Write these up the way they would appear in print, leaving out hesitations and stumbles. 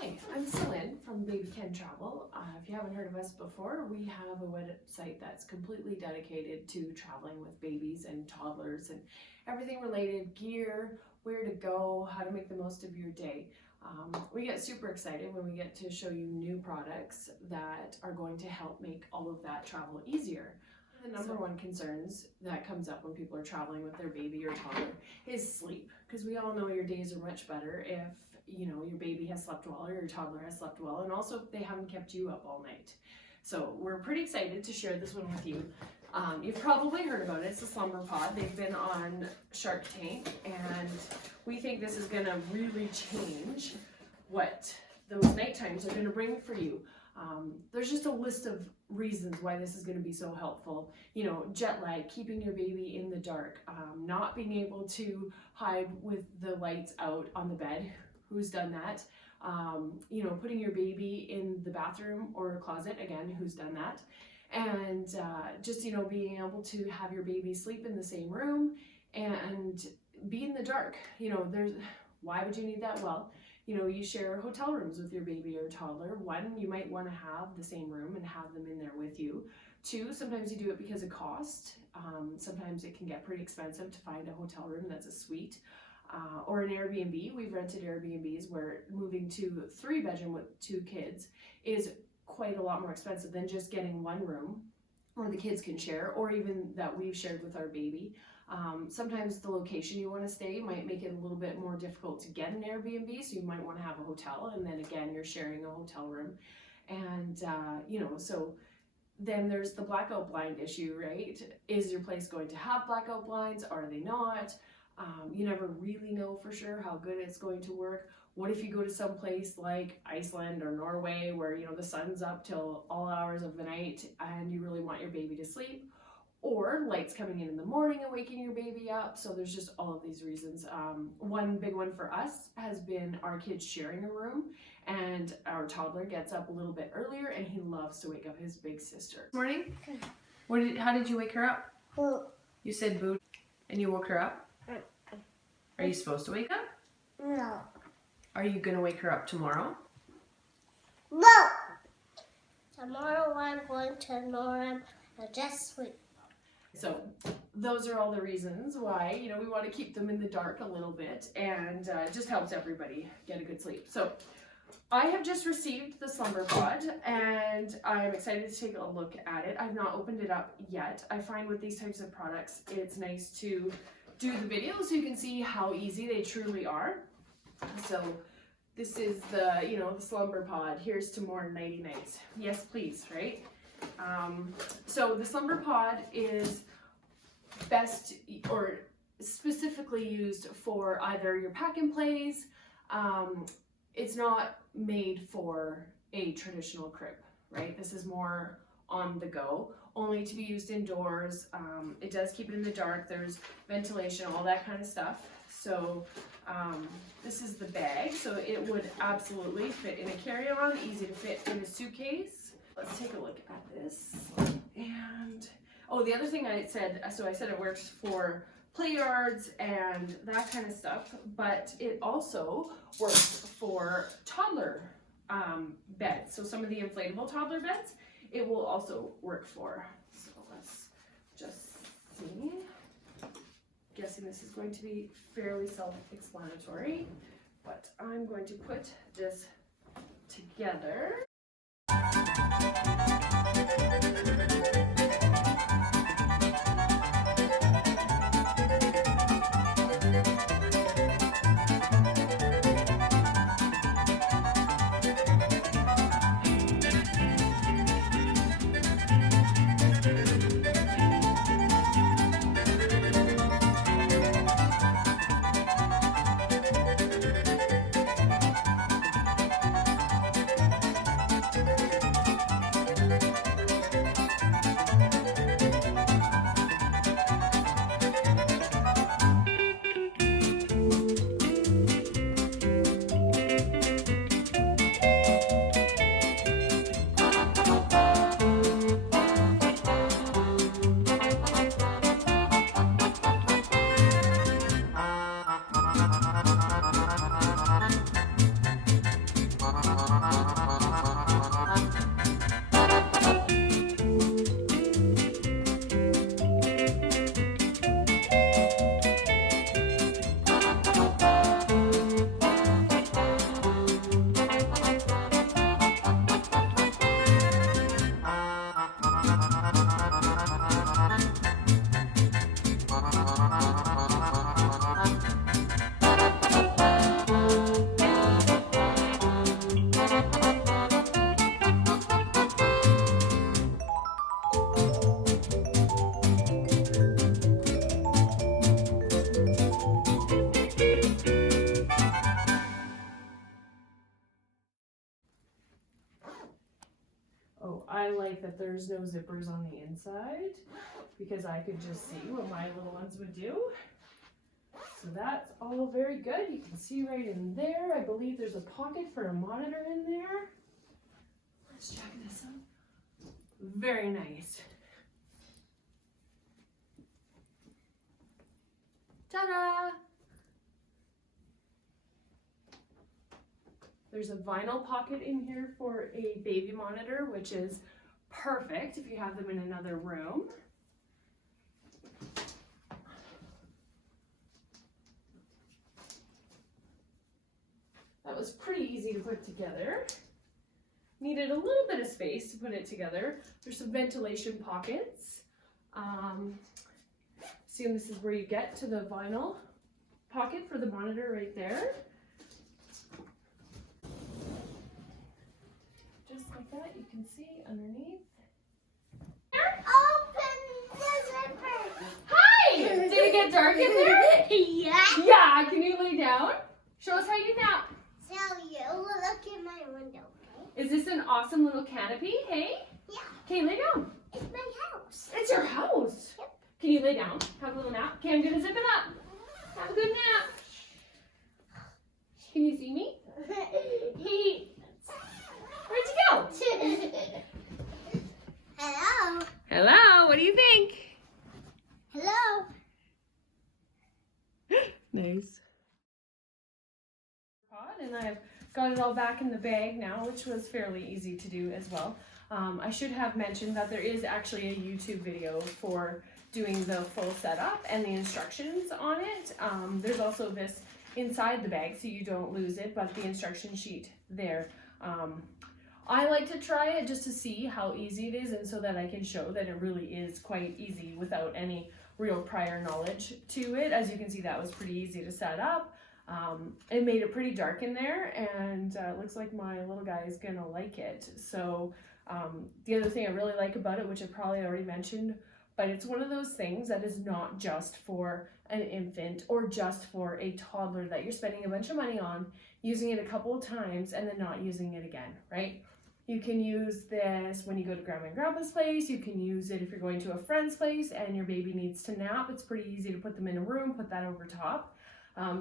Hi, I'm Celine from Baby Ken Travel. If you haven't heard of us before, we have a website that's completely dedicated to traveling with babies and toddlers and everything related, gear, where to go, how to make the most of your day. We get super excited when we get to show you new products that are going to help make all of that travel easier. The number one concerns that comes up when people are traveling with their baby or toddler is sleep, because we all know your days are much better if your baby has slept well or your toddler has slept well, and also if they haven't kept you up all night. So we're pretty excited to share this one with you. You've probably heard about it. It's the SlumberPod. They've been on Shark Tank, and we think this is going to really change what those night times are going to bring for you. There's just a list of reasons why this is going to be so helpful. Jet lag, keeping your baby in the dark, not being able to hide with the lights out on the bed. Who's done that? Putting your baby in the bathroom or closet, again, who's done that? And just being able to have your baby sleep in the same room and be in the dark. Why would you need that? Well, you share hotel rooms with your baby or toddler. One, you might want to have the same room and have them in there with you. Two, sometimes you do it because of cost. Sometimes it can get pretty expensive to find a hotel room that's a suite. Or an Airbnb. We've rented Airbnbs where moving to 3-bedroom with 2 kids is quite a lot more expensive than just getting one room where the kids can share, or even that we've shared with our baby. Sometimes the location you want to stay might make it a little bit more difficult to get an Airbnb, so you might want to have a hotel, and then again you're sharing a hotel room. And so then there's the blackout blind issue, right? Is your place going to have blackout blinds? Are they not? You never really know for sure how good it's going to work. What if you go to some place like Iceland or Norway where the sun's up till all hours of the night and you really want your baby to sleep? Or lights coming in the morning and waking your baby up. So there's just all of these reasons. One big one for us has been our kids sharing a room, and our toddler gets up a little bit earlier and he loves to wake up his big sister. Morning? How did you wake her up? Boo. You said boo and you woke her up? Are you supposed to wake up? No. Are you going to wake her up tomorrow? No. Tomorrow I'm going to Norm and just sleep. So those are all the reasons why, we want to keep them in the dark a little bit, and it just helps everybody get a good sleep. So I have just received the SlumberPod, and I'm excited to take a look at it. I've not opened it up yet. I find with these types of products, it's nice to do the video so you can see how easy they truly are. So this is the, the SlumberPod. Here's to more nighty nights. Yes, please, right? So the SlumberPod is best or specifically used for either your pack and plays. It's not made for a traditional crib, right? This is more on the go, only to be used indoors. It does keep it in the dark. There's ventilation, all that kind of stuff. So this is the bag. So it would absolutely fit in a carry-on, easy to fit in a suitcase. Let's take a look at this. And the other thing I said it works for play yards and that kind of stuff, but it also works for toddler beds. So some of the inflatable toddler beds, it will also work for. So let's just see. Guessing this is going to be fairly self-explanatory, but I'm going to put this together. I like that there's no zippers on the inside because I could just see what my little ones would do. So that's all very good. You can see right in there. I believe there's a pocket for a monitor in there. Let's check this out. Very nice. Ta-da! There's a vinyl pocket in here for a baby monitor, which is perfect if you have them in another room. That was pretty easy to put together. Needed a little bit of space to put it together. There's some ventilation pockets. Assume this is where you get to the vinyl pocket for the monitor right there. Just like that, you can see underneath. Open the zipper. Hi! Did it get dark in there? Yeah. Yeah, can you lay down? Show us how you nap. So you look in my window, okay? Is this an awesome little canopy? Hey? Yeah. Okay, lay down. It's my house. It's your house. Yep. Can you lay down? Have a little nap? Okay, I'm gonna zip it up. Have a good nap. Can you see me? Hey. Where'd you go? Hello. Hello, what do you think? Hello. Nice. And I've got it all back in the bag now, which was fairly easy to do as well. I should have mentioned that there is actually a YouTube video for doing the full setup and the instructions on it. There's also this inside the bag so you don't lose it, but the instruction sheet there. I like to try it just to see how easy it is and so that I can show that it really is quite easy without any real prior knowledge to it. As you can see, that was pretty easy to set up. It made it pretty dark in there, and it looks like my little guy is gonna like it. So the other thing I really like about it, which I probably already mentioned, but it's one of those things that is not just for an infant or just for a toddler that you're spending a bunch of money on, using it a couple of times and then not using it again, right? You can use this when you go to grandma and grandpa's place. You can use it if you're going to a friend's place and your baby needs to nap. It's pretty easy to put them in a room, put that over top.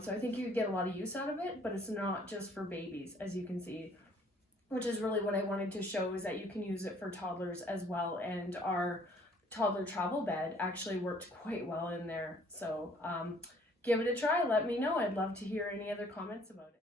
So I think you get a lot of use out of it, but it's not just for babies, as you can see, which is really what I wanted to show, is that you can use it for toddlers as well. And our toddler travel bed actually worked quite well in there. So give it a try. Let me know. I'd love to hear any other comments about it.